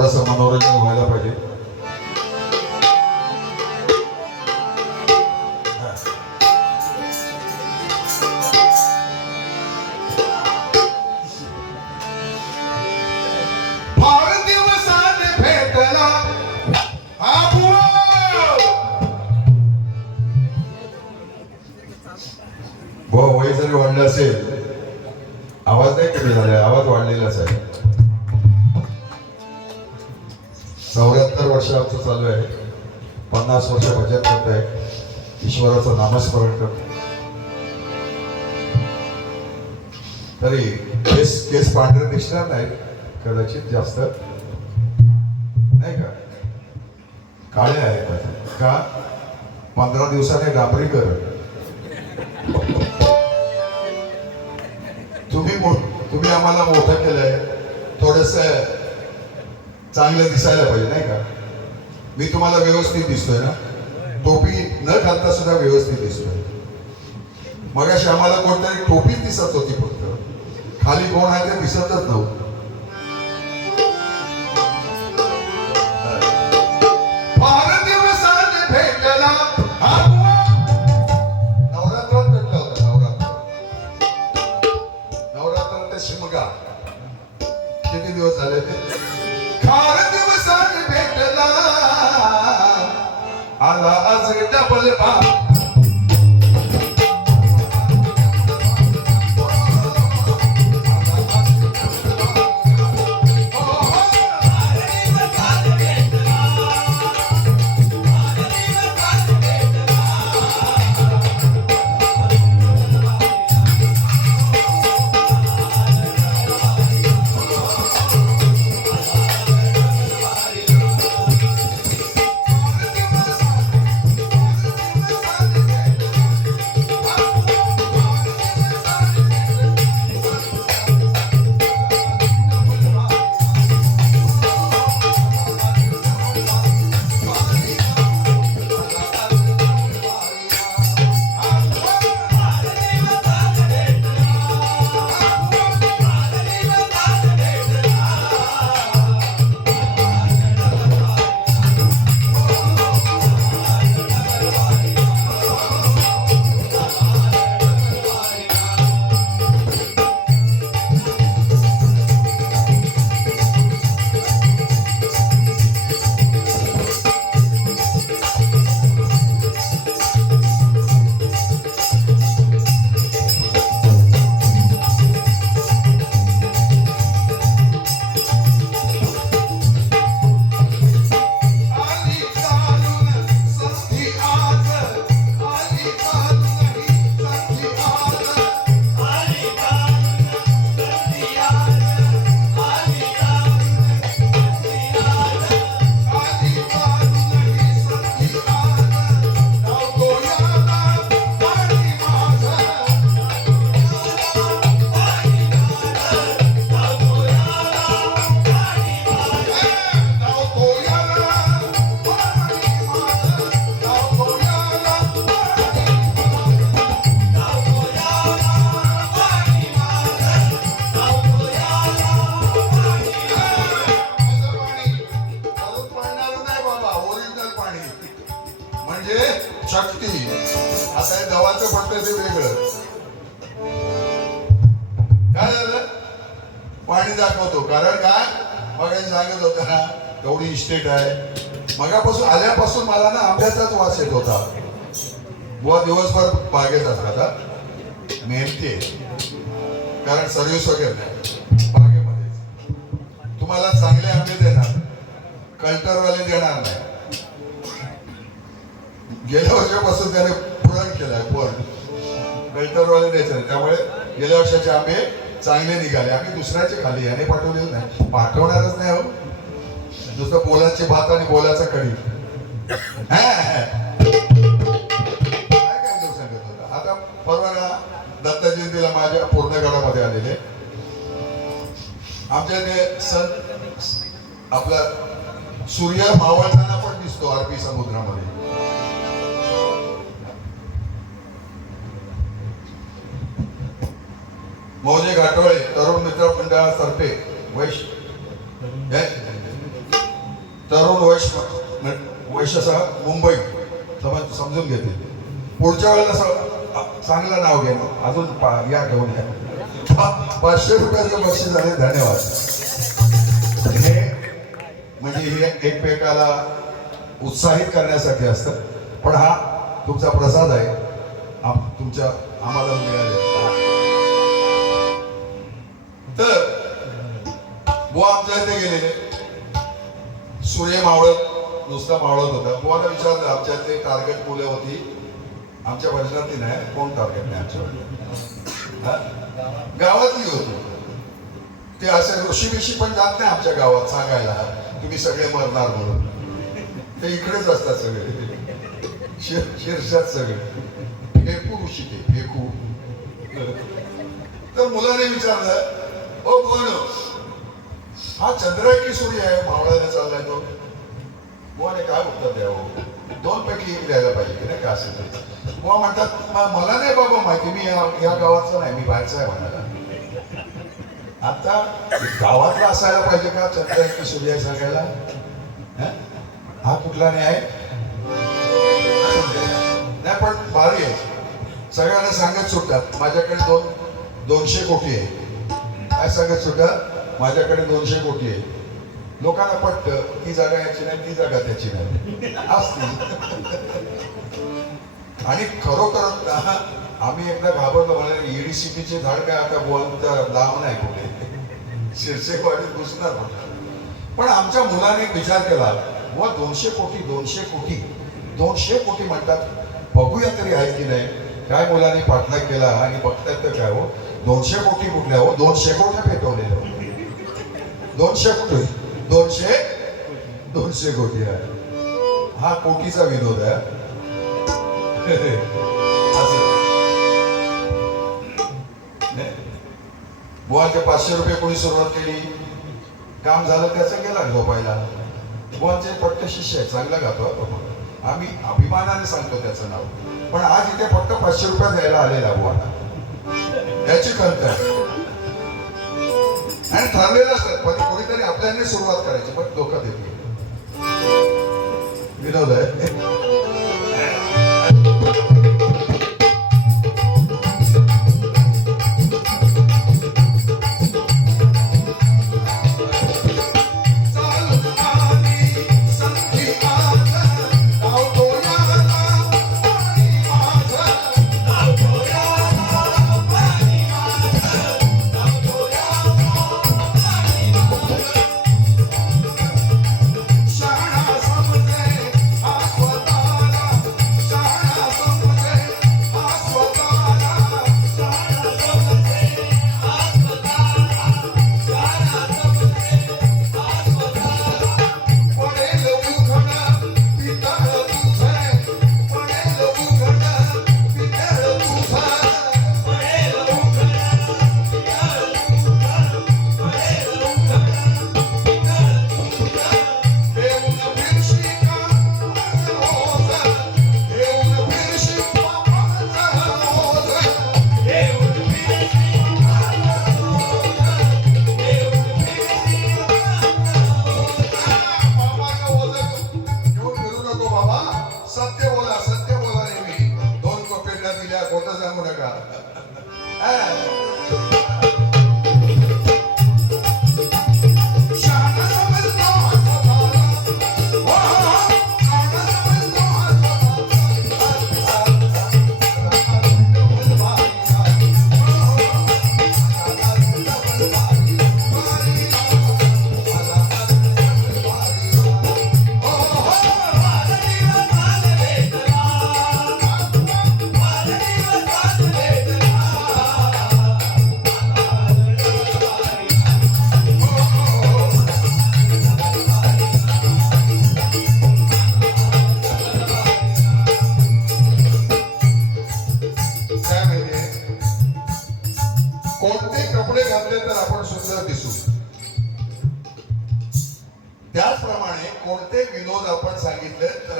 थोडासा मनोरंजन व्हायला पाहिजे. नामस्मरण करतो. तरी केस केस पांढरे दिसणार नाही कदाचित जास्त. नाही का? काळे आहेत का? पंधरा दिवसाने डांबरीकर तुम्ही तुम्ही आम्हाला मोठं केलंय. थोडस चांगलं दिसायला पाहिजे नाही का? मी तुम्हाला व्यवस्थित दिसतोय ना? टोपी न घालता सुद्धा व्यवस्थित दिसतोय मगाशी आम्हाला कोणतरी टोपी दिसत होती फक्त. खाली कोण आहे ते दिसतच नव्हतं. म्हणजे शिमगा. किती दिवस झाले ते? Allah azza wa jalla शक्ती आता हे गव्हाचं म्हणतं ते वेगळं. काय झालं? पाणी दाखवतो. कारण काय मग सांगत होता ना गवडी इस्टेट आहे. मगापासून आल्यापासून मला ना आंब्याचाच वास येत होता. बुवा दिवसभर बागेत असतात नेमके मेहनती कारण सर्व्हिस वगैरे नाही. बागेमध्ये. तुम्हाला चांगले आंबे देणार. कल्टरवाले देणार नाही. गेल्या वर्षापासून त्याने पुरण आहे पण गठर द्यायचे त्यामुळे गेल्या वर्षाचे आंबे चांगले निघाले. आम्ही दुसऱ्याचे खाली याने पाठवलेले नाही. पाठवणारच नाही हो. दुसरं बोलाची भात आणि बोलाचा कढी. काय सांगत होता? आता परवा ना दत्त जयंतीला माझ्या पूर्ण गडामध्ये आलेले. आमच्या इथे सण आपला सूर्य मावळताना पण दिसतो अरबी समुद्रामध्ये. मौजे घाटोळे तरुण मित्र मंडळातर्फे वैश तरुण वैश असा मुंबई. समज समजून घेते पुढच्या वेळेला चांगलं नाव घे अजून पा- या घेऊन या. पाचशे रुपयाचं बक्षीस झाले. धन्यवाद. हे म्हणजे हे एकमेकाला उत्साहित करण्यासाठी असतं. पण हा तुमचा प्रसाद आहे. आम- तुमच्या आम्हाला मिळाले. बुवा आमच्या इथे गेलेले. सूर्य मावळत नुसता मावळत होता. बुवाला विचारलं आमच्या इथे टार्गेट मुले होती. आमच्या भजनातली नाही कोण टार्गेट नाही आमच्या गावातली होती. ते असे ऋषी बिशी पण जात नाही आमच्या गावात सांगायला. तुम्ही सगळे मरणार म्हणून. ते इकडेच असतात सगळे. शिर शिरशात सगळे. फेकू ऋषी ते फेकू तर मुलाने विचारलं ओ कोण हा चंद्र आहे की सूर्य आहे मावळायला चाललाय तो. बुवाने काय उत्तर द्यावं? दोन पैकी एक द्यायला पाहिजे की नाही? का असेल ते बुवा म्हणतात मला नाही बाबा माहिती मी या या गावाचा नाही मी बाहेरचा आहे म्हणाला. आता गावातला असायला पाहिजे का चंद्र आहे की सूर्य आहे सांगायला हा कुठला न्याय? नाही पण भारी आहे. सगळ्यांना सांगत सुटतात. माझ्याकडे दोन दोनशे कोटी आहे. काय सांगत सुटतात? माझ्याकडे दोनशे कोटी आहे लोकांना पटत ती जागा याची नाही ती जागा त्याची नाही. असती. आणि खरोखर आम्ही एकदा घाबरलो म्हणाले ईडीसीपीचे झाड काय आता बोलता लांब नाही कुठे? शिरसेवाडीत घुसणार म्हटलं पण आमच्या मुलाने विचार केला व दोनशे कोटी दोनशे कोटी दोनशे कोटी म्हणतात. बघूया तरी आहे की नाही. काय मुलांनी पाठलाग केला आणि बघतायत तर काय हो दोनशे कोटी कुठल्या हो? दोनशे कोट्या पेटवलेल्या? हो. दोनशे कोटी दोनशे? दोनशे कोटी आहे. हा कोटीचा विनोद आहे. बुवाचे पाचशे रुपये कोणी सुरुवात केली? काम झालं त्याचं गेला झोपायला हो बुवाचे पट्ट शिष्य आहे चांगला गातो आम्ही अभिमानाने सांगतो त्याचं नाव. पण आज इथे फक्त पाचशे रुपये द्यायला आलेला बुवाना. याची खंत आहे. आणि ठरलेलं असतं. पण कोणीतरी आपल्याने सुरुवात करायची पण धोका देते विनोद आहे.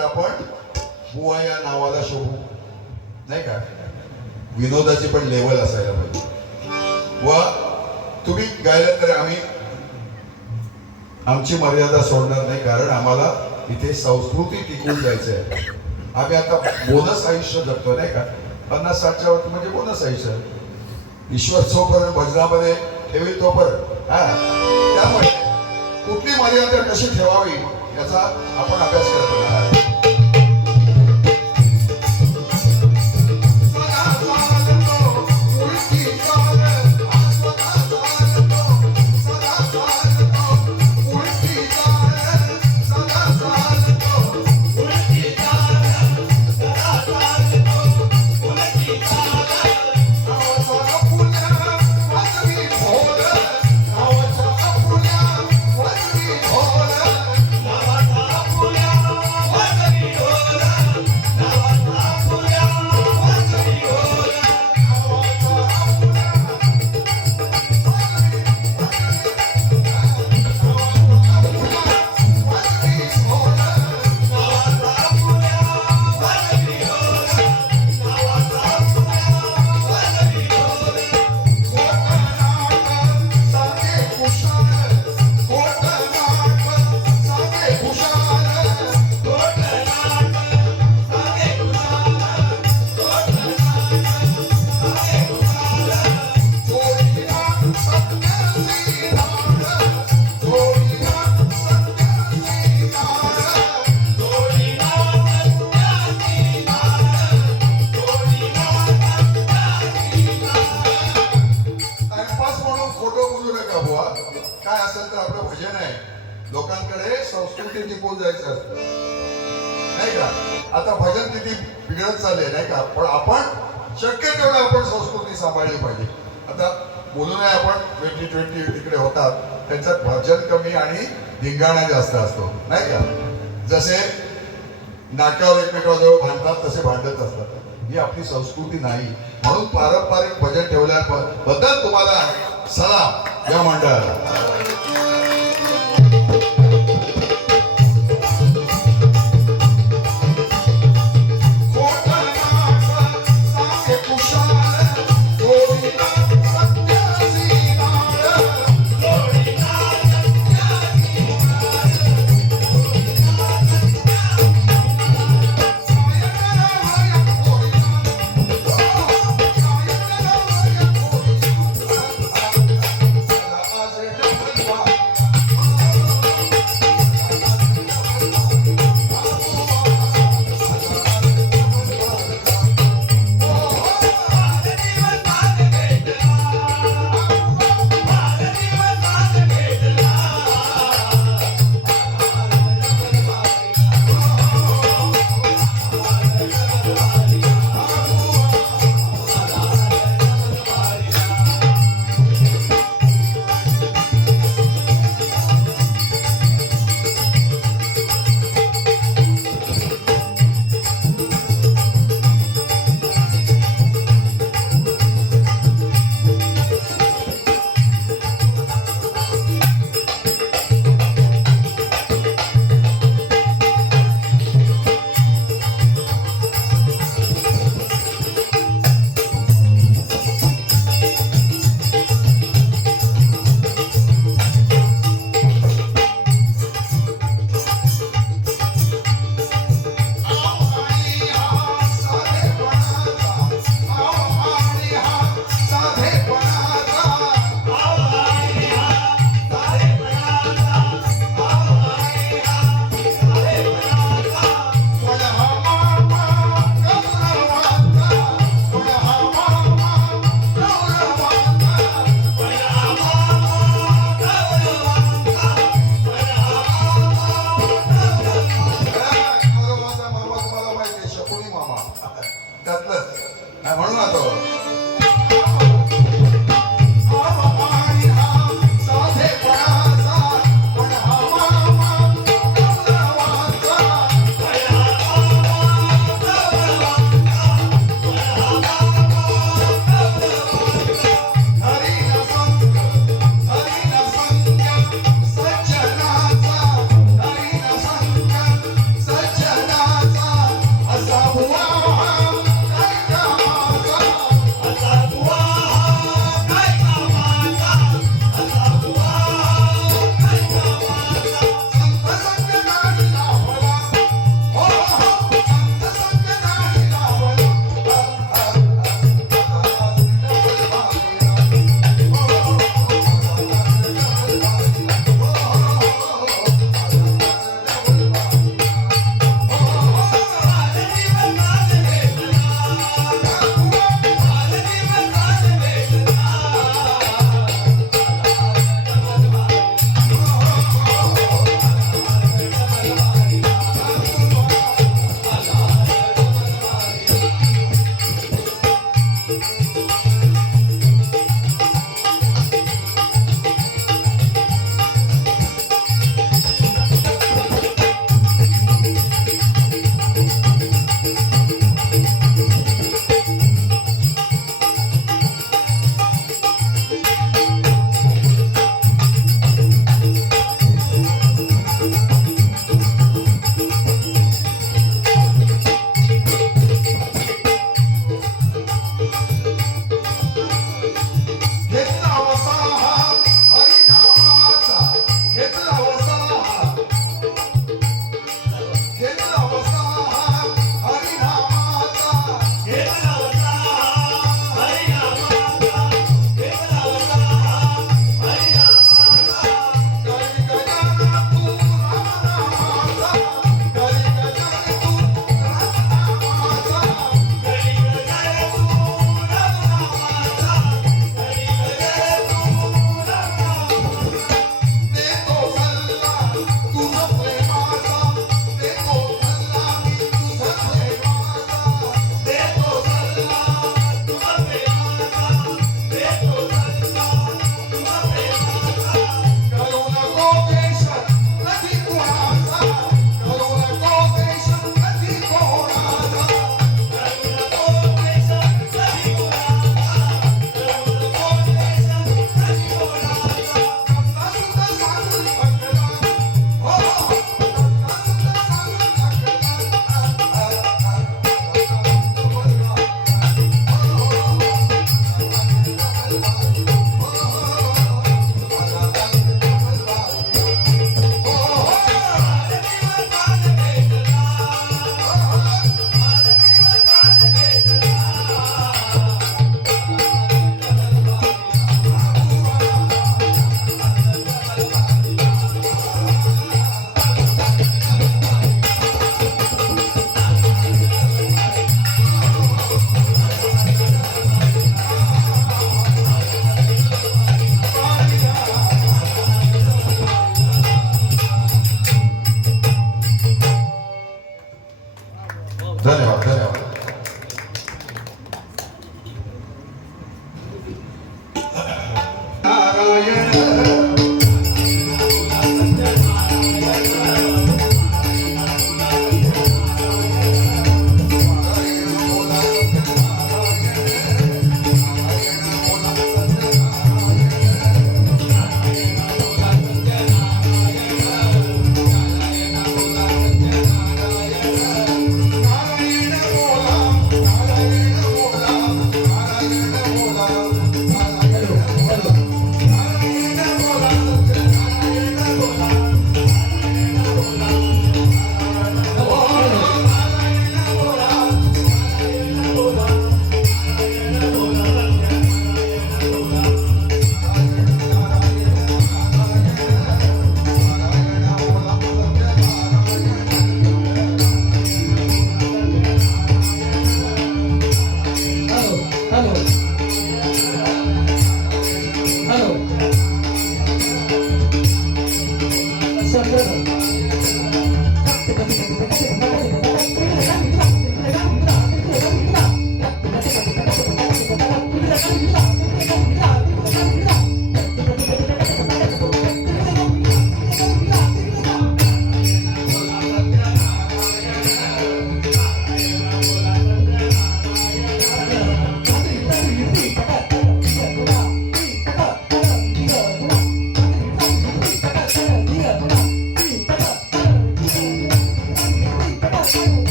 तर आपण बुवा या नावाला शोभू. नाही का? विनोदाची पण लेवल असायला पाहिजे. व तुम्ही गायला तर आम्ही आमची मर्यादा सोडणार नाही कारण आम्हाला इथे संस्कृती टिकून जायचं आहे आम्ही आता बोनस आयुष्य जगतो नाही का? पन्नास साठच्या वरती म्हणजे बोनस आयुष्य. ईश्वर जोपर्यंत भजनामध्ये ठेवी तोपर्यंत. हा? त्यामुळे कुठली मर्यादा कशी ठेवावी याचा आपण अभ्यास करतो त्यांचं भजन कमी आणि धिंगाणा जास्त असतो नाही का? जसे नाकावर एकमेकाजवळ भांडतात तसे भांडत असतात. ही आपली संस्कृती नाही. म्हणून पारंपरिक भजन ठेवल्याबद्दल तुम्हाला सलाम या मंडळाला. म्हणून आता